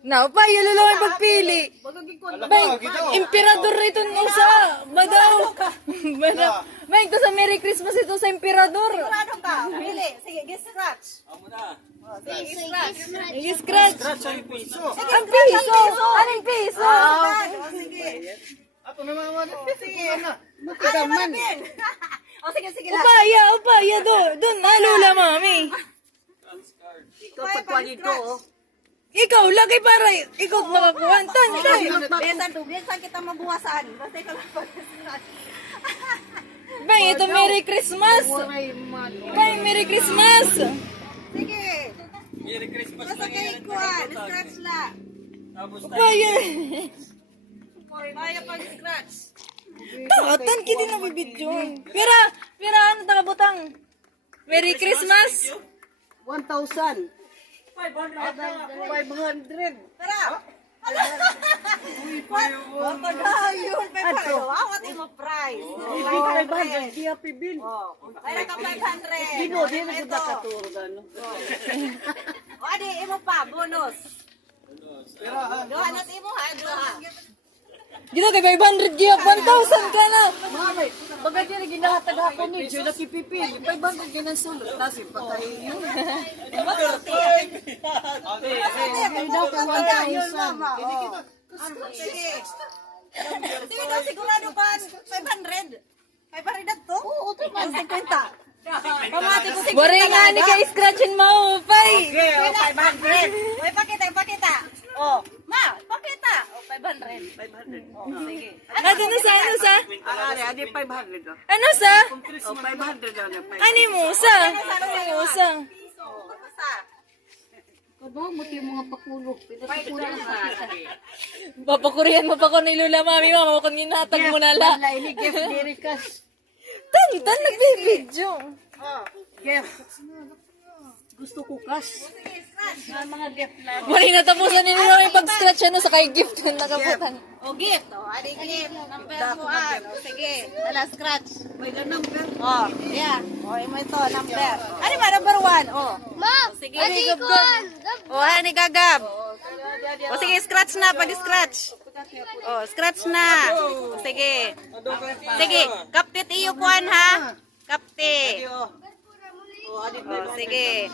Pa, yun lang ang pagpili. Bay, emperador ito usa. Badaw. Bay, ito sa Merry Christmas ito sa emperador. Ano ka? Pili. Sige, scratch. Sige, scratch. Ang piso. Ang piso. Anong piso? Sige. Ato na mga Sige. matigaman. Sige na. Upaya, doon, nalula, mami. Ikaw pagkuha dito, Ikaw, lagi para, ikaw makakuha. Tan. Bisan kita mabuwasan. Basta ikaw lang pag-scratch. Bay, ito Merry Christmas. Bay, Merry Christmas. Sige. Merry Christmas Basta lang kayo yan. kuha. Scratch na. Tapos Upaya. Kaya pag-scratch. Tan, kita na bibidyo. Pira, ano takabutang? Merry Christmas. 1,000. 500. Tara. Pagkayon. What is mo price? 500. Di happy bill. Kaya ka 500. Dino, di na ganda ka to. O, adi, imo pa. Bonus. Duha na imo ha. Duha. Dito kay 500 giya, 1,000 ka na. Mami, bagay din na ginahatag ako ni Diyo na kipipil. 500 din ang sulot. Kasi patay yun. Ay daw ka 1,000. Sige. Sige daw, sigurado pa. 500. 500 na to? Oo, 50. Pamati ko sige. Bari nga ni kay scratchin mo, pay. Okay, 500. Uy, pakita. Oh, ma, pakita. Oh, 500. 500. Oh, sige. Ano sa? Adi 500. Ano sa? Oh, 500 daw na. Ani mo sa? Basta. Kado mo ti mga pakulog. Pinapakulog na. Papakurian mo pa ko ni Lula Mami, mama kung ginatag mo na la. Wala ini gift diri kas. Tan, nagbibidyo. Gift. Gusto ko kas. Mga gift lang. Bari natapusan ni Lula yung pag-scratch ano sa kay gift na nakabutan. Oh, gift. Oh, adi gift. Number mo oh, sige. Tala, scratch. May number. Oh, yeah. Oh, imo ito, number. Ano ba, number 1? Oh. Ma, sige. Oh, hani gagab. Oh, sige, scratch na, pag-scratch. Oh, scratch na. Sige. Sige, kaptit iyo kuan ha. Kapti. Oh, sige.